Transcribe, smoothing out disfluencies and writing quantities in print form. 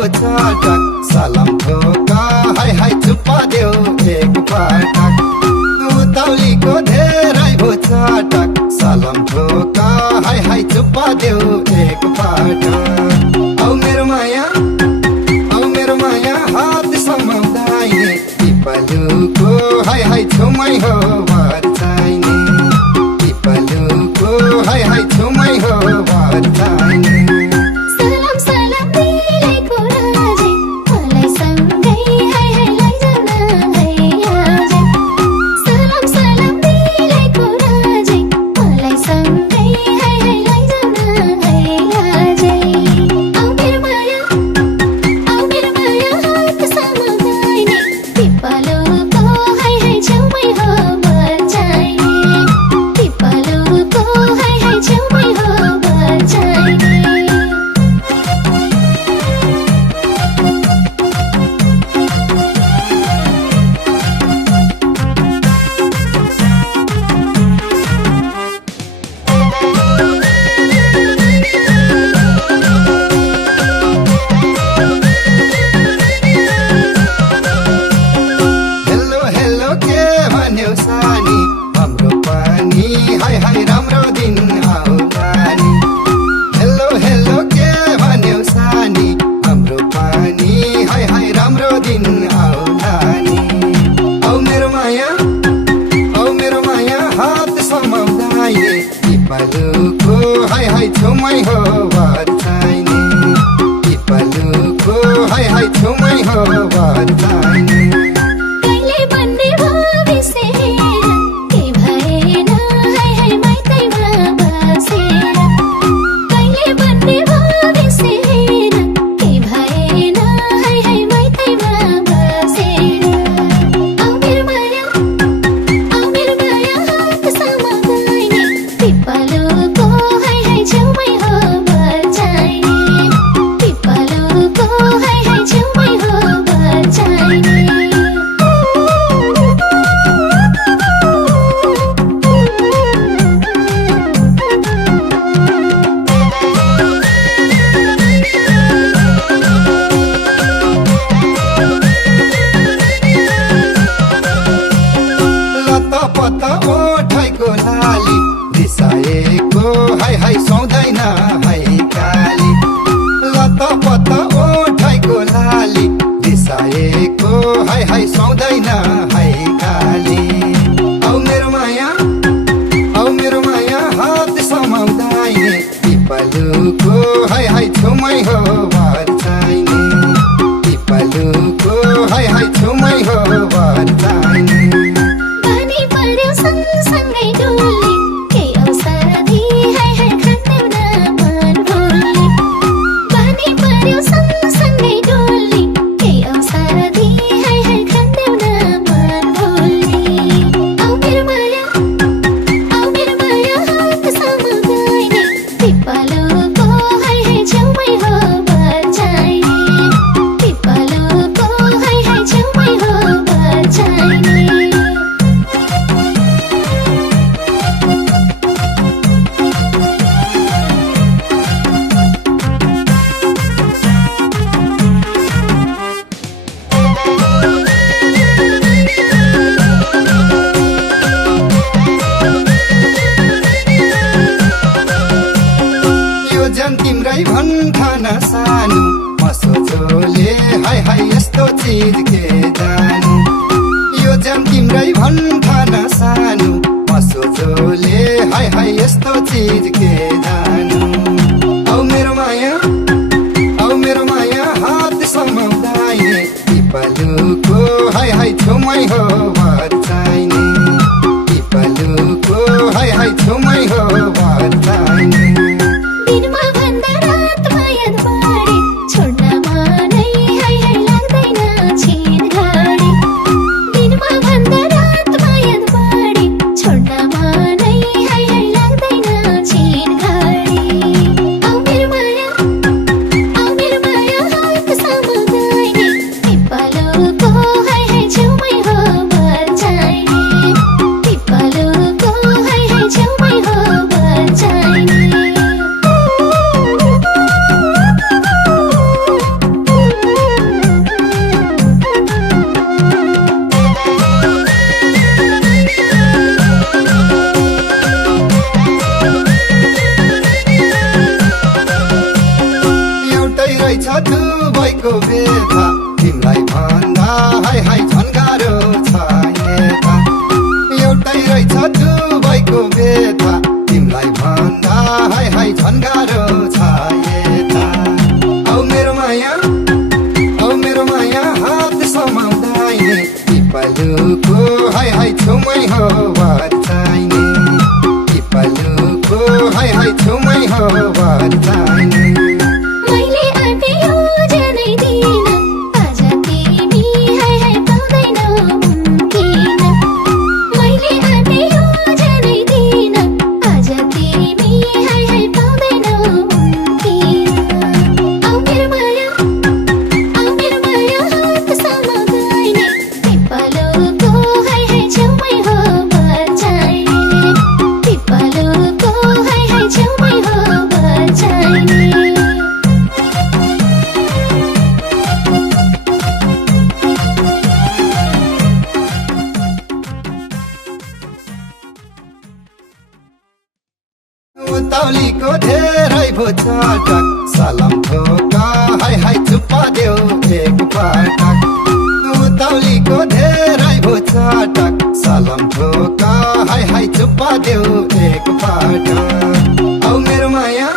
भो चटक सलाम ठोका हाय हाय चुप्पा देऊ एक पटक उताउलीको धेरै भो चटक सलाम ठोका हाय हाय चुप्पा देऊ एक पटक औ मेरो माया हात समाउँदाइने पिपलुको हाय हाय छेउमै हो वर चाहिने पिपलुको हाय हाय छेउमै हो वर चाहिने पिपलुको हाय हाय छेउमै हो वर चाहिने पिपलुको हाय हाय छेउमै हो वर चाहिने कहिले बन्ने भविष्य के भएन हाय हाय माइतैमा बसेर कहिले बन्ने भविष्य के भएन हाय हाय माइतैमा बसेर औ मेरो माया हात समाउँदाइने पिपलुको हाय हाय छेउमै हो वर चाहिने पिपलुको हाय हाय छेउमै हो वर चाहिने लतपत ओठैको लाली रिसाएको हाय हाय सुहाउँदैन हाय काली लतपत ओठैको लाली रिसाएको हाय हाय सुहाउँदैन हाय काली औ मेरो माया हात समाउँदाइने पिपलुको हाय हाय छेउमै हो वर चाहिने पिपलुको हाय हाय छेउमै हो वर चाहिने पानी पर्यो सँगसँगै डुल्ने केही औषधि हाय हाय खाँदैनँ मन भुल्ने पानी पर्यो सँगसँगै डुल्ने केही औषधि हाय हाय खाँदैनँ मन भुल्ने औ मेरो माया हात समाउँदाइने पिपलुको हाय हाय छेउमै हो वर चाहिने पिपलुको हाय हाय छेउमै हो वर चाहिने यो जन तिम्रै भन्ठान सानो म सोचोले हाय हाय यस्तो चिज के जानु यो जन तिम्रै भन्ठान सानो म सोचोले हाय हाय यस्तो चिज के जानु औ मेरो माया हात समाउँदाइने पिपलुको हाय हाय छेउमै हो वर चाहिने पिपलुको हाय हाय छेउमै हो वर चाहिने दिनमा भन्दा रातमा याद बढे छोड्न मनै हाय हाय लाग्दैन छिन घडी दिनमा भन्दा रातमा याद बढे छोड्न मनै हाय हाय लाग्दैन छिन घडी भएको बेथा तिमीलाई भन्दा हाय हाय झन् गाह्रो छ यता एउटै रहेछ दुबईको बेथा तिमीलाई भन्दा हाय हाय झन् गाह्रो छ यता औ मेरो माया हात समाउँदैन पिपलुको हाय हाय छेउमै हो वर चाहिने पिपलुको हाय हाय छेउमै हो वर चाहिने मैले आँटे योजनै दिन आज तिमी हाय हाय पाउँदैनौ किन मैले आँटे योजनै दिन आज तिमी हाय हाय पाउँदैनौ किन औ मेरो माया हात समाउँदैन पिपलुको हाय हाय छेउमै हो वर चाहिने पिपलुको हाय हाय छेउमै हो वर चाहिने उताउलीको धेरै भो चटक सलाम ठोका हाय हाय चुप्पा देऊ एक पटक उताउलीको धेरै भो चटक सलाम ठोका हाय हाय चुप्पा देऊ एक पटक औ मेरो माया